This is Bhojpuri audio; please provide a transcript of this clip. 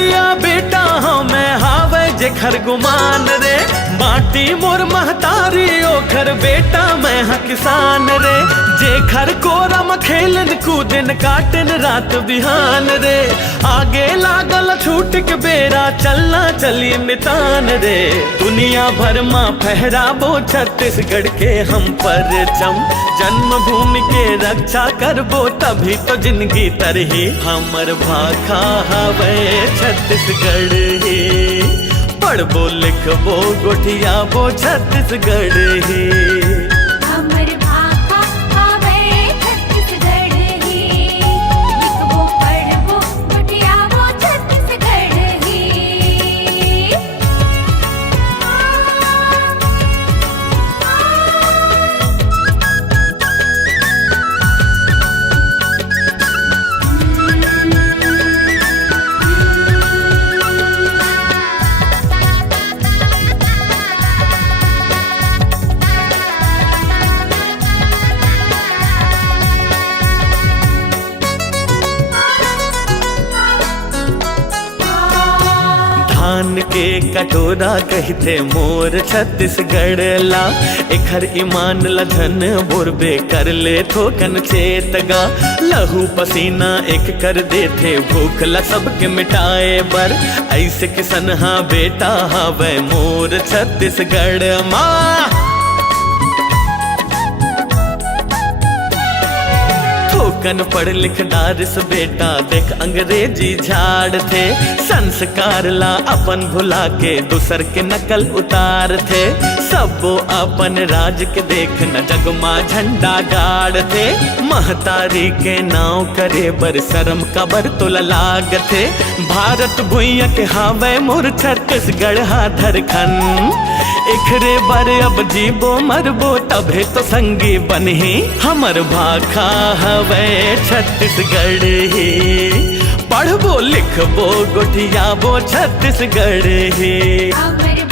छत्तीसगढ़िया बेटा हमें हावे जेखर गुमान रे, बाटी मोर महतारी ओखर बेटा मैं हा किसान रे। जेखर कोरम खेलन कूदन काटन रात बिहान रे, आगे लागल छूट के बेरा चलना चली मितान रे। दुनिया भर में फहराबो छत्तीसगढ़ के हम परचम, जन्मभूमि के रक्षा करबो तभी तो जिंदगी तरही। हमर भाखा हवे छत्तीसगढ़ ही, पढ़बो लिखबो गोठियाबो छत्तीसगढ़ ही। हमर भाखा हवे छत्तीसगढ़ ही, लिखबो पढ़बो गोठियाबो छत्तीसगढ़ ही। धान के कटोरा कहते मोर छत्तीसगढ़ ला, एखर ईमान लधन बोरबे कर ले थोकन चेतगा। लहू पसीना एक कर देथे भूख ला सबके मिटाए बर, ऐसे किसन हा बेटा हवे मोर छत्तीसगढ़ माँ। थोकन पढ़ लिख डारिस बेटा देख अंग्रेजी झाड़ थे, संस्कार ला अपन भुला के दूसर के नकल उतार थे। सबो अपन राज के देख न जगमा झंडा गाड़ थे, महतारी के नाव करे बर शर्म कबर तो लाग थे। भारत भुइया के हावे मोर छत्तीसगढ़ हा धरखन, इखरे बारे अब जीबो मरबो तभे तो संगी बनही। हमर भाखा हवे छत्तीसगढ़ ही, पढ़बो लिखबो गोठियाबो छत्तीसगढ़ ही। हमर